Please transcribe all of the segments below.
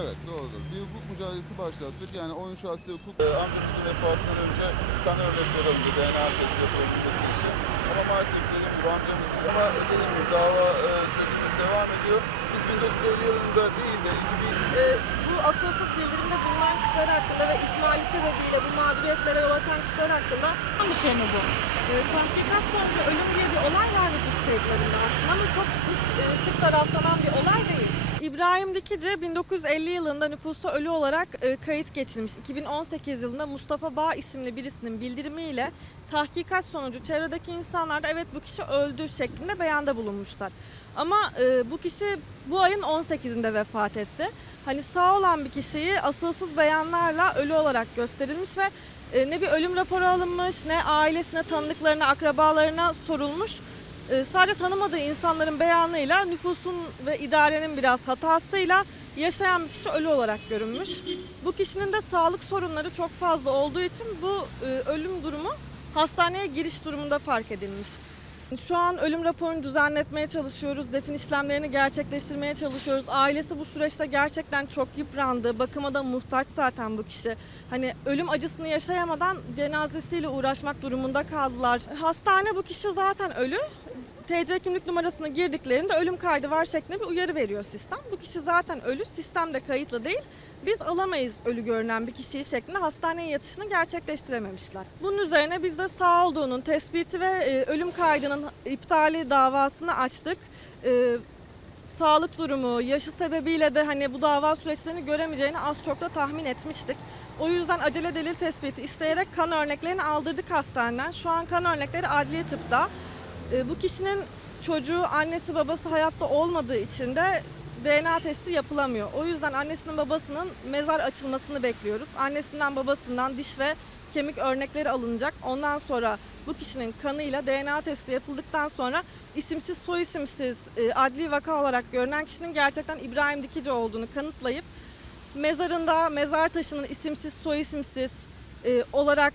Evet doğrudur. Bir hukuk mücadelesi başlattık. Yani oyun şahsi hukuk e, amcamızın vefatından önce kan örnekleri alındı DNA testi yapılabilmesi için. Ama maalesef dediğim gibi amcamızın ama dediğim gibi dava e, sürecimiz devam ediyor. Biz 1950 yılında değil de 2000 Ee, bu asılsız bildirimde bulunan kişiler hakkında ve ihmali sebebiyle bu mağduriyetlere yol açan kişiler hakkında bir şey mi bu? Ee, tahkikat sonucu ölüm diye bir olay var nüfus kayıtlarında aslında ama çok sık, e, sık taraflanan bir olay değil. İbrahim Dikici 1950 yılında nüfusta ölü olarak e, kayıt geçilmiş. 2018 yılında Mustafa Bağ isimli birisinin bildirimiyle tahkikat sonucu çevredeki insanlar da evet bu kişi öldü şeklinde beyanda bulunmuşlar. Ama e, bu kişi bu ayın 18'inde vefat etti. Hani sağ olan bir kişiyi asılsız beyanlarla ölü olarak gösterilmiş ve e, ne bir ölüm raporu alınmış ne ailesine, tanıdıklarına, akrabalarına sorulmuş. E, sadece tanımadığı insanların beyanıyla nüfusun ve idarenin biraz hatasıyla yaşayan bir kişi ölü olarak görünmüş. Bu kişinin de sağlık sorunları çok fazla olduğu için bu e, ölüm durumu hastaneye giriş durumunda fark edilmiş. Şu an ölüm raporunu düzenletmeye çalışıyoruz. Defin işlemlerini gerçekleştirmeye çalışıyoruz. Ailesi bu süreçte gerçekten çok yıprandı. Bakıma da muhtaç zaten bu kişi. Hani ölüm acısını yaşayamadan cenazesiyle uğraşmak durumunda kaldılar. Hastane bu kişi zaten ölü. TC kimlik numarasını girdiklerinde ölüm kaydı var şeklinde bir uyarı veriyor sistem. Bu kişi zaten ölü, sistemde kayıtlı değil. Biz alamayız ölü görünen bir kişiyi şeklinde hastaneye yatışını gerçekleştirememişler. Bunun üzerine biz de sağ olduğunun tespiti ve e, ölüm kaydının iptali davasını açtık. E, sağlık durumu, yaşı sebebiyle de hani bu dava süreçlerini göremeyeceğini az çok da tahmin etmiştik. O yüzden acele delil tespiti isteyerek kan örneklerini aldırdık hastaneden. Şu an kan örnekleri adliye tıpta. E, bu kişinin çocuğu, annesi, babası hayatta olmadığı için de DNA testi yapılamıyor. O yüzden annesinin babasının mezar açılmasını bekliyoruz. Annesinden babasından diş ve kemik örnekleri alınacak. Ondan sonra bu kişinin kanıyla DNA testi yapıldıktan sonra isimsiz soy isimsiz e, adli vaka olarak görünen kişinin gerçekten İbrahim Dikici olduğunu kanıtlayıp mezarında mezar taşının isimsiz soy isimsiz e, olarak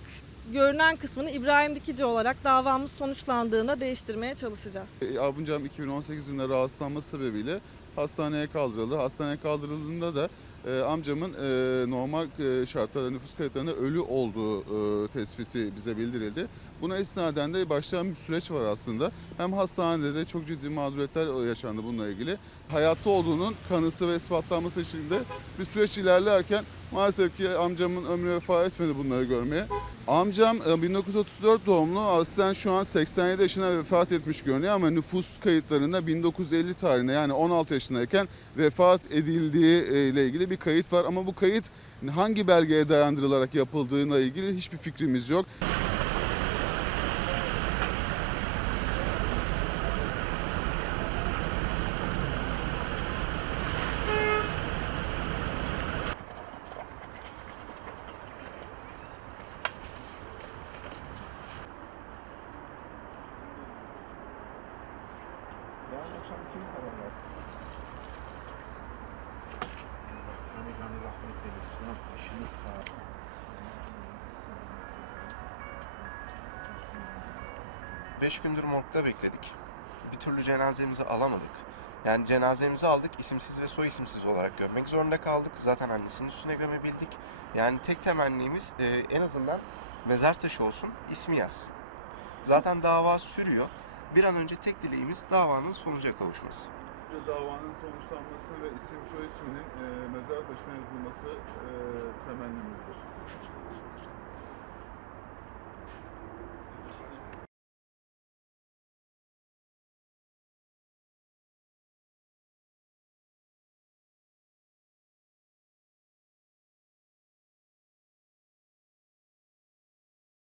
görünen kısmını İbrahim Dikici olarak davamız sonuçlandığında değiştirmeye çalışacağız. E, Abuncam 2018 yılında rahatsızlanması sebebiyle hastaneye kaldırıldı. Hastaneye kaldırıldığında da e, amcamın e, normal e, şartlarda nüfus kayıtlarında ölü olduğu e, tespiti bize bildirildi. Buna esnaden de başlayan bir süreç var aslında. Hem hastanede de çok ciddi mağduriyetler yaşandı bununla ilgili. Hayatta olduğunun kanıtı ve ispatlanması için de bir süreç ilerlerken maalesef ki amcamın ömrü vefa etmedi bunları görmeye. Amcam e, 1934 doğumlu aslında şu an 87 yaşına vefat etmiş görünüyor ama nüfus kayıtlarında 1950 tarihinde yani 16 yaşındayken vefat edildiği e, ile ilgili bir kayıt var ama bu kayıt hangi belgeye dayandırılarak yapıldığına ilgili hiçbir fikrimiz yok. Beş gündür morgda bekledik. Bir türlü cenazemizi alamadık. Yani cenazemizi aldık, isimsiz ve soy isimsiz olarak gömmek zorunda kaldık. Zaten annesinin üstüne gömebildik. Yani tek temennimiz e, en azından mezar taşı olsun, ismi yazsın. Zaten dava sürüyor. Bir an önce tek dileğimiz davanın sonuca kavuşması. Davanın sonuçlanmasını ve isim soy isminin mezar taşına yazılması temennimizdir.